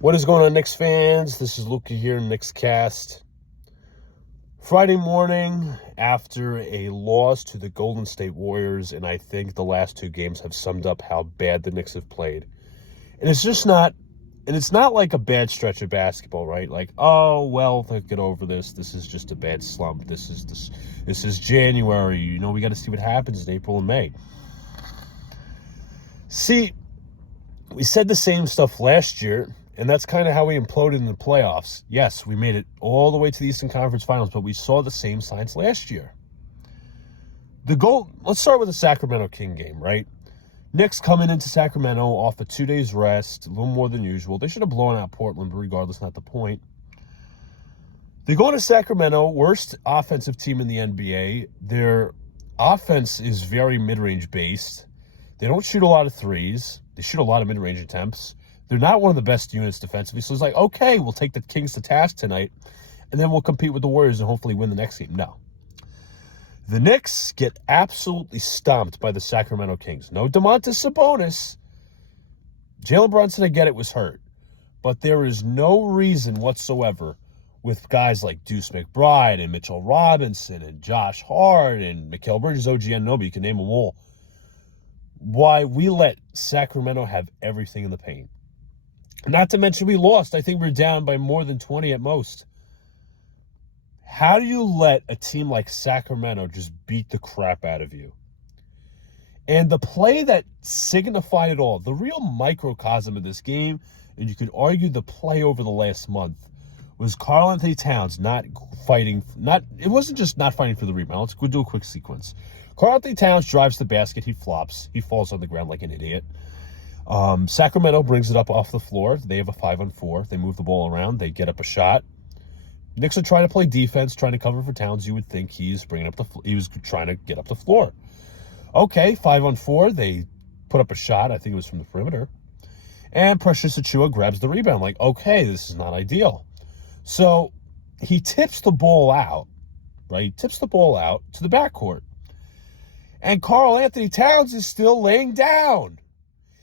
What is going on, Knicks fans? This is Luca here, Knicks Cast. Friday morning after a loss to the Golden State Warriors, and I think the last two games have summed up how bad the Knicks have played. And it's not like a bad stretch of basketball, right? Like, oh, well, get over this. This is just a bad slump. This is January. We got to see what happens in April and May. See, we said the same stuff last year, and that's kind of how we imploded in the playoffs. Yes, we made it all the way to the Eastern Conference Finals, but we saw the same signs last year. Let's start with the Sacramento King game, right? Knicks coming into Sacramento off a 2 days rest, a little more than usual. They should have blown out Portland, but regardless, not the point. They go into Sacramento, worst offensive team in the NBA. Their offense is very mid-range based. They don't shoot a lot of threes. They shoot a lot of mid-range attempts. They're not one of the best units defensively. So it's like, okay, we'll take the Kings to task tonight, and then we'll compete with the Warriors and hopefully win the next game. No. The Knicks get absolutely stomped by the Sacramento Kings. No Domantas Sabonis. Jalen Brunson, I get it, was hurt. But there is no reason whatsoever with guys like Deuce McBride and Mitchell Robinson and Josh Hart and Mikal Bridges, OG Anunoby, you can name them all, why we let Sacramento have everything in the paint. Not to mention we lost. I think we're down by more than 20 at most. How do you let a team like Sacramento just beat the crap out of you? And the play that signified it all, the real microcosm of this game, and you could argue the play over the last month, was Karl-Anthony Towns it wasn't just not fighting for the rebound. Let's go do a quick sequence. Karl-Anthony Towns drives the basket. He flops. He falls on the ground like an idiot. Sacramento brings it up off the floor. They have a 5-on-4. They move the ball around. They get up a shot. Knicks are trying to play defense, trying to cover for Towns. You would think he was trying to get up the floor. Okay, 5-on-4. They put up a shot. I think it was from the perimeter. And Precious Achiuwa grabs the rebound. Like, okay, this is not ideal. So he tips the ball out, right? He tips the ball out to the backcourt. And Karl-Anthony Towns is still laying down.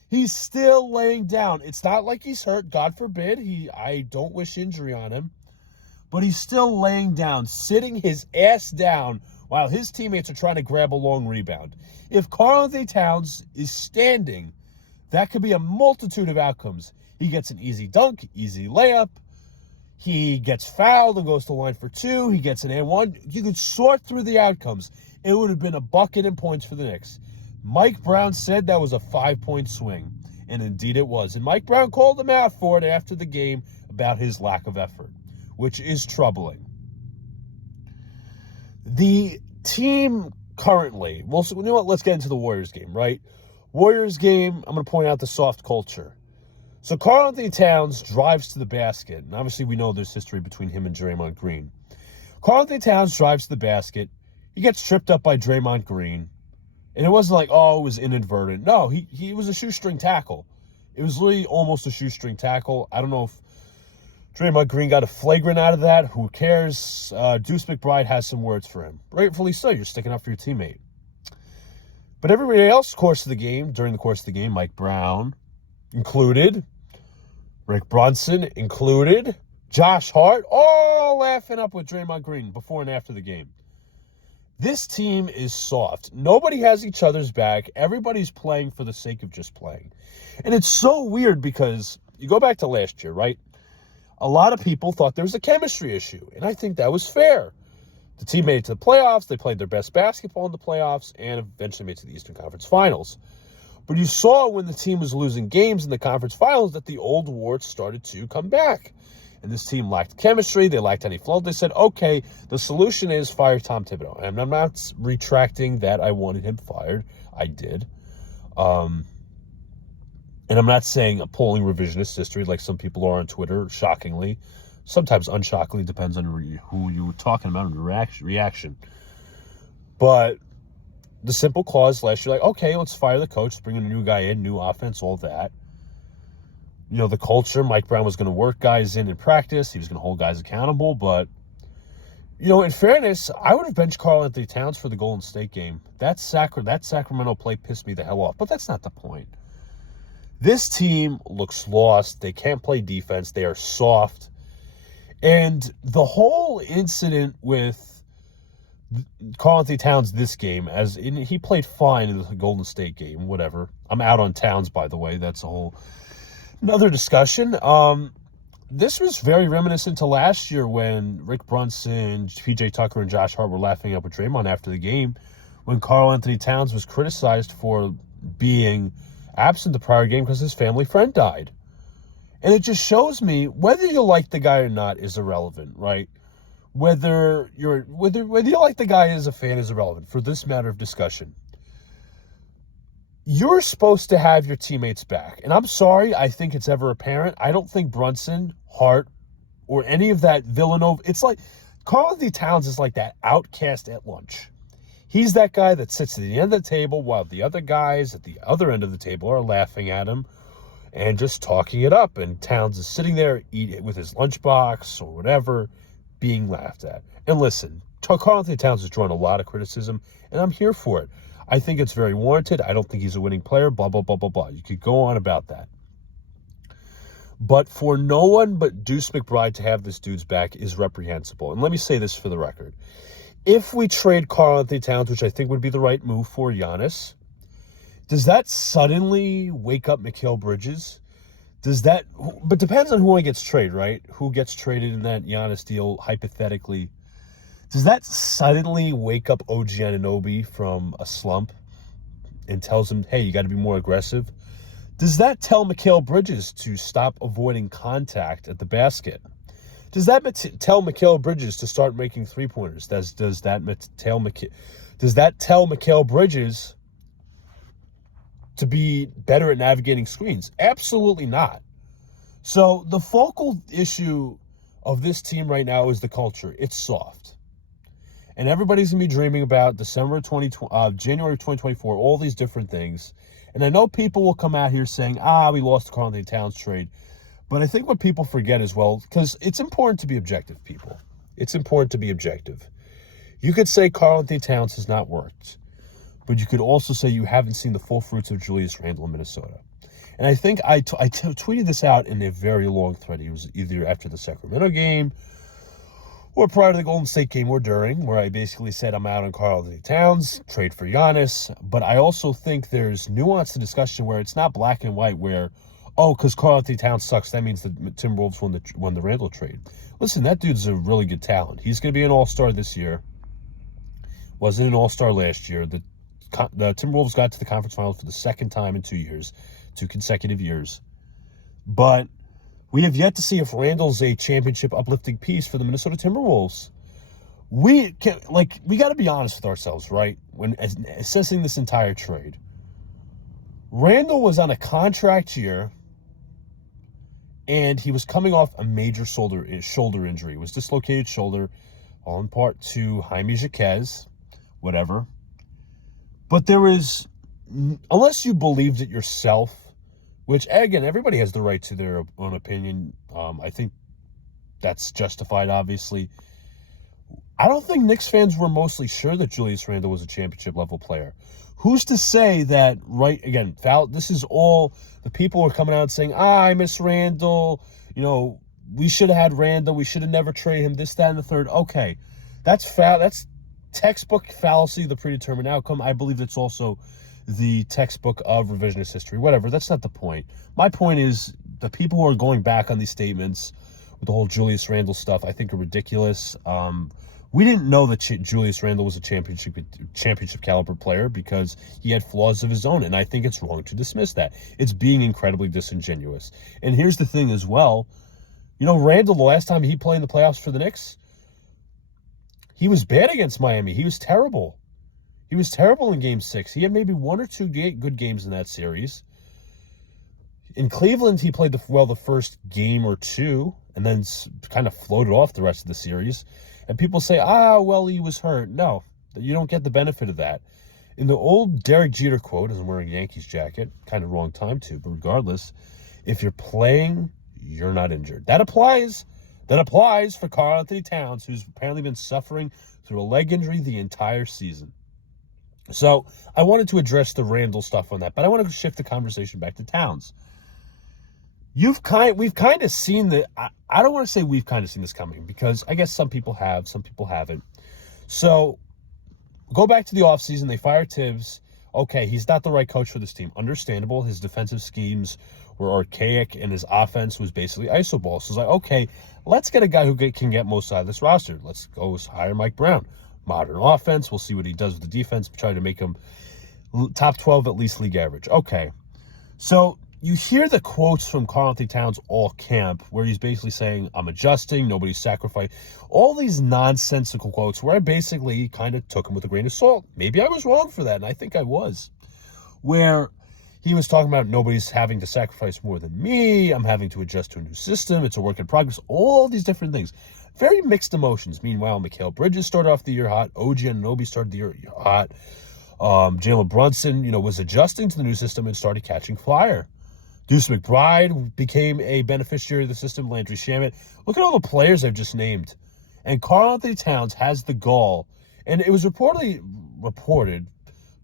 He's still laying down. It's not like he's hurt. God forbid. I don't wish injury on him. But he's still laying down, sitting his ass down while his teammates are trying to grab a long rebound. If Karl-Anthony Towns is standing, that could be a multitude of outcomes. He gets an easy dunk, easy layup. He gets fouled and goes to the line for two. He gets an and-one. You could sort through the outcomes. It would have been a bucket and points for the Knicks. Mike Brown said that was a 5-point swing, and indeed it was. And Mike Brown called him out for it after the game about his lack of effort, which is troubling. The team currently, well, so you know what? Let's get into the Warriors game, right? Warriors game, I'm going to point out the soft culture. So Karl-Anthony Towns drives to the basket, and obviously we know there's history between him and Draymond Green. Karl-Anthony Towns drives to the basket. He gets tripped up by Draymond Green. And it wasn't like, oh, it was inadvertent. No, he was a shoestring tackle. It was literally almost a shoestring tackle. I don't know if Draymond Green got a flagrant out of that. Who cares? Deuce McBride has some words for him. Rightfully so. You're sticking up for your teammate. But everybody else, during the course of the game, Mike Brown included, Rick Brunson included, Josh Hart, all laughing up with Draymond Green before and after the game. This team is soft. Nobody has each other's back. Everybody's playing for the sake of just playing. And it's so weird because you go back to last year, right? A lot of people thought there was a chemistry issue, and I think that was fair. The team made it to the playoffs. They played their best basketball in the playoffs and eventually made it to the Eastern Conference Finals. But you saw when the team was losing games in the conference finals that the old warts started to come back. And this team lacked chemistry. They lacked any flow. They said, okay, the solution is fire Tom Thibodeau. And I'm not retracting that I wanted him fired. I did. And I'm not saying appalling revisionist history like some people are on Twitter, shockingly. Sometimes unshockingly, depends on who you're talking about and the reaction. But the simple cause last year, like, okay, let's fire the coach, bring in a new guy in, new offense, all that. The culture, Mike Brown was going to work guys in practice. He was going to hold guys accountable. But, in fairness, I would have benched Karl-Anthony Towns for the Golden State game. That Sacramento play pissed me the hell off. But that's not the point. This team looks lost. They can't play defense. They are soft. And the whole incident with Karl-Anthony Towns this game, he played fine in the Golden State game, whatever. I'm out on Towns, by the way. That's another discussion. This was very reminiscent to last year when Rick Brunson, PJ Tucker, and Josh Hart were laughing up with Draymond after the game when Karl-Anthony Towns was criticized for being absent the prior game because his family friend died. And it just shows me whether you like the guy or not is irrelevant, right? Whether you like the guy as a fan is irrelevant for this matter of discussion. You're supposed to have your teammates back. And I'm sorry, I think it's ever apparent. I don't think Brunson, Hart, or any of that Villanova, it's like Karl-Anthony Towns is like that outcast at lunch. He's that guy that sits at the end of the table while the other guys at the other end of the table are laughing at him and just talking it up. And Towns is sitting there eating with his lunchbox or whatever, being laughed at. And listen, Karl-Anthony Towns has drawn a lot of criticism, and I'm here for it. I think it's very warranted. I don't think he's a winning player, blah, blah, blah, blah, blah. You could go on about that. But for no one but Deuce McBride to have this dude's back is reprehensible. And let me say this for the record. If we trade Karl-Anthony Towns, which I think would be the right move for Giannis, does that suddenly wake up Mikal Bridges? But depends on who gets traded, right? Who gets traded in that Giannis deal, hypothetically. Does that suddenly wake up OG Anunoby from a slump and tells him, hey, you got to be more aggressive? Does that tell Mikal Bridges to stop avoiding contact at the basket? Does that tell Mikal Bridges to start making three-pointers? Does that tell Mikal Bridges to be better at navigating screens? Absolutely not. So the focal issue of this team right now is the culture. It's soft. And everybody's going to be dreaming about January 2024, all these different things. And I know people will come out here saying, we lost the Karl-Anthony Towns trade. But I think what people forget as well, because it's important to be objective, people. It's important to be objective. You could say Karl-Anthony Towns has not worked. But you could also say you haven't seen the full fruits of Julius Randle in Minnesota. And I think I tweeted this out in a very long thread. It was either after the Sacramento game or prior to the Golden State game or during, where I basically said I'm out on Karl-Anthony Towns, trade for Giannis. But I also think there's nuance to discussion where it's not black and white where, because Karl-Anthony Towns sucks, that means the Timberwolves won the Randle trade. Listen, that dude's a really good talent. He's going to be an all-star this year. Wasn't an all-star last year. The Timberwolves got to the conference finals for the second time in 2 consecutive years. But we have yet to see if Randle's a championship uplifting piece for the Minnesota Timberwolves. We got to be honest with ourselves, right? When assessing this entire trade. Randle was on a contract year, and he was coming off a major shoulder injury. It was dislocated shoulder, all in part to Jaime Jaquez, whatever. But there is, unless you believed it yourself, which, again, everybody has the right to their own opinion. I think that's justified, obviously. I don't think Knicks fans were mostly sure that Julius Randle was a championship-level player. Who's to say that, right, again, this is all, the people are coming out saying, I miss Randle, we should have had Randle, we should have never traded him, this, that, and the third. Okay, that's textbook fallacy of the predetermined outcome. I believe it's also the textbook of revisionist history, whatever. That's not the point. My point is the people who are going back on these statements with the whole Julius Randle stuff, I think are ridiculous. We didn't know that Julius Randle was a championship caliber player because he had flaws of his own, and I think it's wrong to dismiss that. It's being incredibly disingenuous. And here's the thing as well. Randle, the last time he played in the playoffs for the Knicks, he was bad against Miami. He was terrible. He was terrible in Game 6. He had maybe 1 or 2 good games in that series. In Cleveland, he played the first game or two and then kind of floated off the rest of the series. And people say, he was hurt. No, you don't get the benefit of that. In the old Derek Jeter quote, as I'm wearing a Yankees jacket, kind of wrong time too, but regardless, if you're playing, you're not injured. That applies for Karl-Anthony Towns, who's apparently been suffering through a leg injury the entire season. So I wanted to address the Randle stuff on that, but I want to shift the conversation back to Towns. we've kind of seen I don't want to say we've kind of seen this coming, because I guess some people have, some people haven't. So go back to the offseason. They fired Tibbs. Okay, he's not the right coach for this team. Understandable. His defensive schemes were archaic, and his offense was basically iso ball. So it's like, okay, let's get a guy who can get most out of this roster. Let's go hire Mike Brown. Modern offense. We'll see what he does with the defense. Try to make him top 12, at least league average. Okay. So you hear the quotes from Karl-Anthony Towns all camp where he's basically saying, I'm adjusting, nobody's sacrificed. All these nonsensical quotes where I basically kind of took him with a grain of salt. Maybe I was wrong for that, and I think I was. Where he was talking about nobody's having to sacrifice more than me. I'm having to adjust to a new system. It's a work in progress. All these different things. Very mixed emotions. Meanwhile, Mikal Bridges started off the year hot. OG Anunoby started the year hot. Jalen Brunson, was adjusting to the new system and started catching fire. Deuce McBride became a beneficiary of the system. Landry Shamet. Look at all the players I've just named. And Karl-Anthony Towns has the gall. And it was reported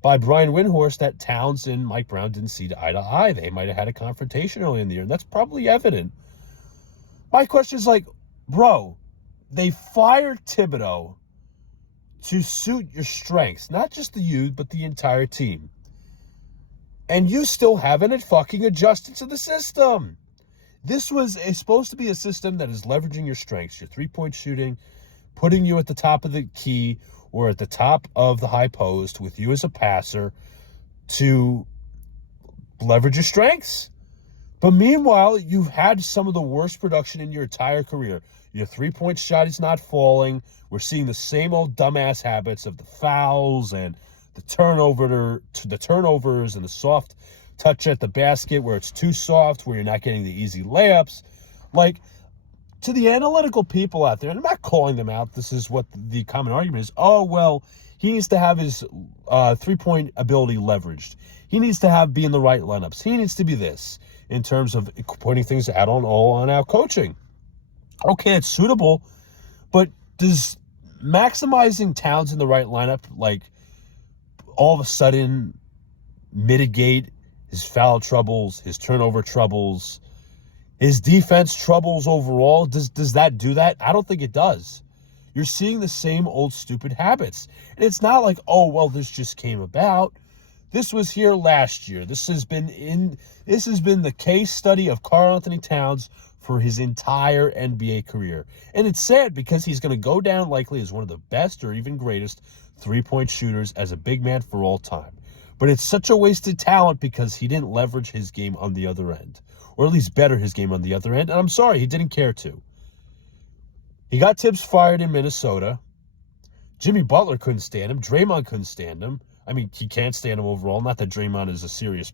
by Brian Windhorst that Towns and Mike Brown didn't see eye to eye. They might have had a confrontation early in the year, and that's probably evident. My question is bro, they fired Thibodeau to suit your strengths, not just the youth, but the entire team. And you still haven't fucking adjusted to the system. This was supposed to be a system that is leveraging your strengths, your three-point shooting, putting you at the top of the key or at the top of the high post with you as a passer to leverage your strengths. But meanwhile, you've had some of the worst production in your entire career. Your three-point shot is not falling. We're seeing the same old dumbass habits of the fouls and the turnovers and the soft touch at the basket where it's too soft, where you're not getting the easy layups. To the analytical people out there, and I'm not calling them out, this is what the common argument is, he needs to have his three-point ability leveraged. He needs to be in the right lineups. He needs to be this in terms of pointing things out on our coaching. Okay, it's suitable, but does maximizing Towns in the right lineup, all of a sudden mitigate his foul troubles, his turnover troubles, his defense troubles overall? Does that do that? I don't think it does. You're seeing the same old stupid habits. And it's not this just came about. This was here last year. This has been the case study of Karl-Anthony Towns for his entire NBA career. And it's sad because he's going to go down likely as one of the best or even greatest three-point shooters as a big man for all time. But it's such a wasted talent because he didn't leverage his game on the other end. Or at least better his game on the other end. And I'm sorry, he didn't care to. He got Tibbs fired in Minnesota. Jimmy Butler couldn't stand him. Draymond couldn't stand him. I mean, he can't stand him overall. Not that Draymond is a serious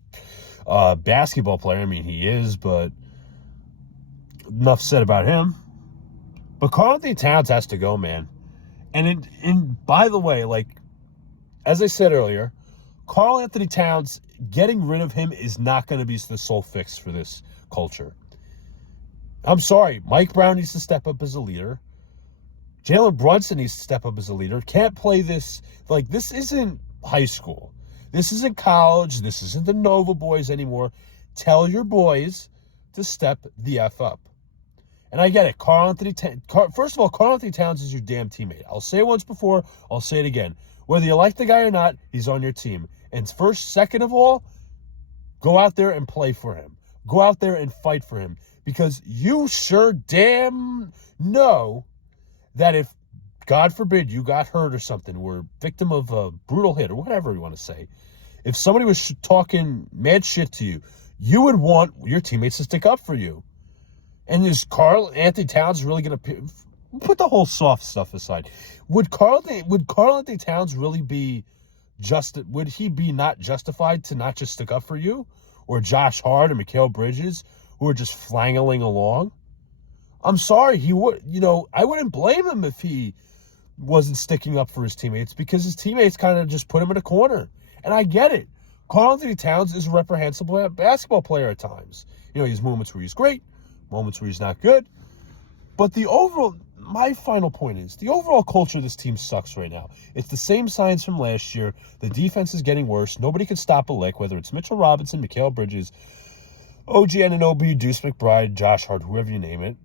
basketball player. I mean, he is, but enough said about him. But Karl-Anthony Towns has to go, man. And by the way, as I said earlier, Karl-Anthony Towns, getting rid of him is not going to be the sole fix for this culture. I'm sorry. Mike Brown needs to step up as a leader. Jalen Brunson needs to step up as a leader. Can't play this. This isn't high school. This isn't college. This isn't the Nova boys anymore. Tell your boys to step the F up. And I get it. First of all, Karl-Anthony Towns is your damn teammate. I'll say it once before. I'll say it again. Whether you like the guy or not, he's on your team. And second of all, go out there and play for him. Go out there and fight for him. Because you sure damn know that if, God forbid, you got hurt or something, or victim of a brutal hit, or whatever you want to say, if somebody was talking mad shit to you, you would want your teammates to stick up for you. And is Karl-Anthony Towns really going to put the whole soft stuff aside? Would Karl-Anthony Towns really be would he be not justified to not just stick up for you? Or Josh Hart and Mikal Bridges, who are just flangling along? I'm sorry, he would, I wouldn't blame him if he wasn't sticking up for his teammates, because his teammates kind of just put him in a corner. And I get it. Karl-Anthony Towns is a reprehensible basketball player at times. He has moments where he's great, moments where he's not good. But my final point is, the overall culture of this team sucks right now. It's the same signs from last year. The defense is getting worse. Nobody can stop a lick, whether it's Mitchell Robinson, Mikal Bridges, OG Anunoby, Deuce McBride, Josh Hart, whoever you name it.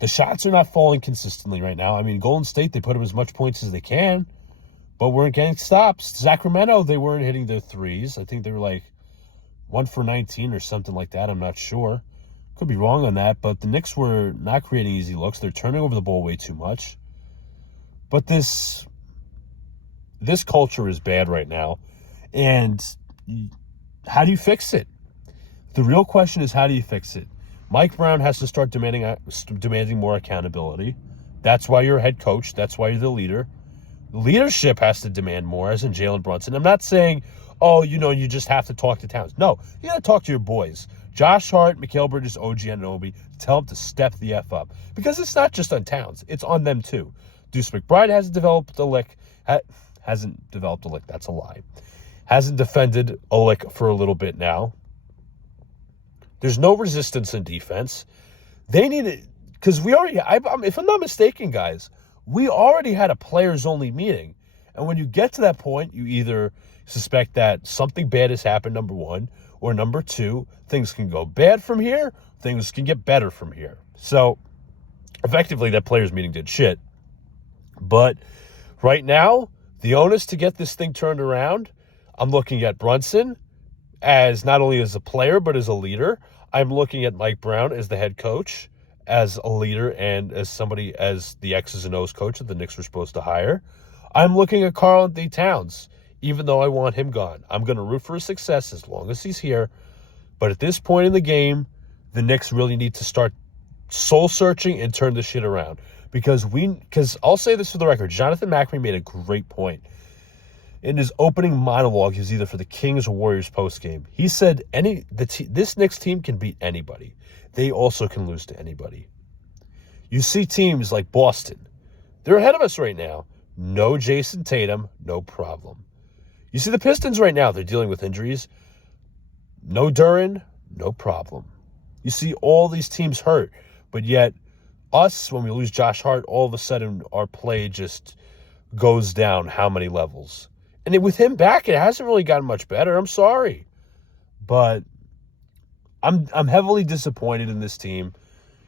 The shots are not falling consistently right now. I mean, Golden State, they put up as much points as they can, but weren't getting stops. Sacramento, they weren't hitting their threes. I think they were like 1 for 19 or something like that. I'm not sure. Could be wrong on that, but the Knicks were not creating easy looks. They're turning over the ball way too much. But this culture is bad right now. And how do you fix it? The real question is, how do you fix it? Mike Brown has to start demanding more accountability. That's why you're a head coach. That's why you're the leader. Leadership has to demand more, as in Jalen Brunson. I'm not saying, you just have to talk to Towns. No, you got to talk to your boys. Josh Hart, Mikal Bridges, OG Anunoby, tell them to step the F up. Because it's not just on Towns. It's on them too. Deuce McBride hasn't developed a lick. That's a lie. Hasn't defended a lick for a little bit now. There's no resistance in defense. They need it because if I'm not mistaken, guys, we already had a players-only meeting. And when you get to that point, you either suspect that something bad has happened, number one, or number two, things can go bad from here, things can get better from here. So, effectively, that players' meeting did shit. But right now, the onus to get this thing turned around, I'm looking at Brunson as not only as a player, but as a leader. I'm looking at Mike Brown as the head coach, as a leader, and as somebody as the X's and O's coach that the Knicks were supposed to hire. I'm looking at Karl-Anthony Towns, even though I want him gone. I'm going to root for his success as long as he's here. But at this point in the game, the Knicks really need to start soul-searching and turn this shit around. Because I'll say this for the record, Jonathan McRae made a great point. In his opening monologue, he was either for the Kings or Warriors postgame. He said this Knicks team can beat anybody. They also can lose to anybody. You see teams like Boston. They're ahead of us right now. No Jason Tatum, no problem. You see the Pistons right now. They're dealing with injuries. No Duren, no problem. You see all these teams hurt. But yet, us, when we lose Josh Hart, all of a sudden our play just goes down how many levels. And with him back, it hasn't really gotten much better. I'm sorry. But I'm heavily disappointed in this team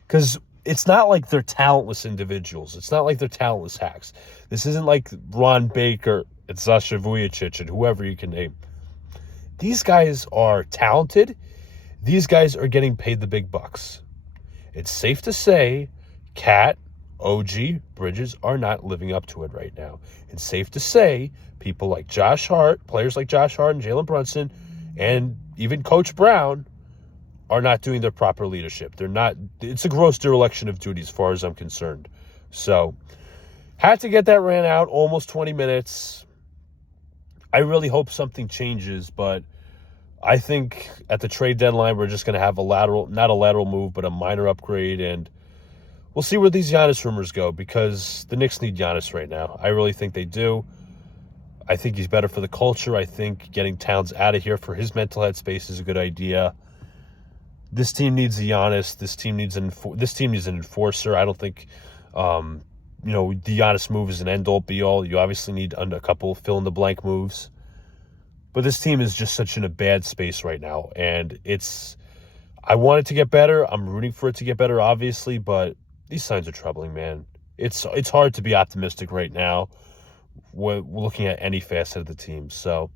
because it's not like they're talentless individuals. It's not like they're talentless hacks. This isn't like Ron Baker and Sasha Vujacic and whoever you can name. These guys are talented. These guys are getting paid the big bucks. It's safe to say Cat, OG, Bridges are not living up to it right now. It's safe to say people like Josh Hart, players like Josh Hart and Jalen Brunson, and even Coach Brown are not doing their proper leadership. It's a gross dereliction of duty as far as I'm concerned. So, had to get that ran out, almost 20 minutes. I really hope something changes, but I think at the trade deadline, we're just going to have not a lateral move, but a minor upgrade, and we'll see where these Giannis rumors go because the Knicks need Giannis right now. I really think they do. I think he's better for the culture. I think getting Towns out of here for his mental headspace is a good idea. This team needs a Giannis. This team needs an enforcer. I don't think, the Giannis move is an end-all, be-all. You obviously need a couple fill-in-the-blank moves. But this team is just such in a bad space right now. And I want it to get better. I'm rooting for it to get better, obviously. But these signs are troubling, man. It's hard to be optimistic right now. We're looking at any facet of the team. So,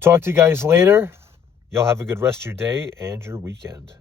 talk to you guys later. Y'all have a good rest of your day and your weekend.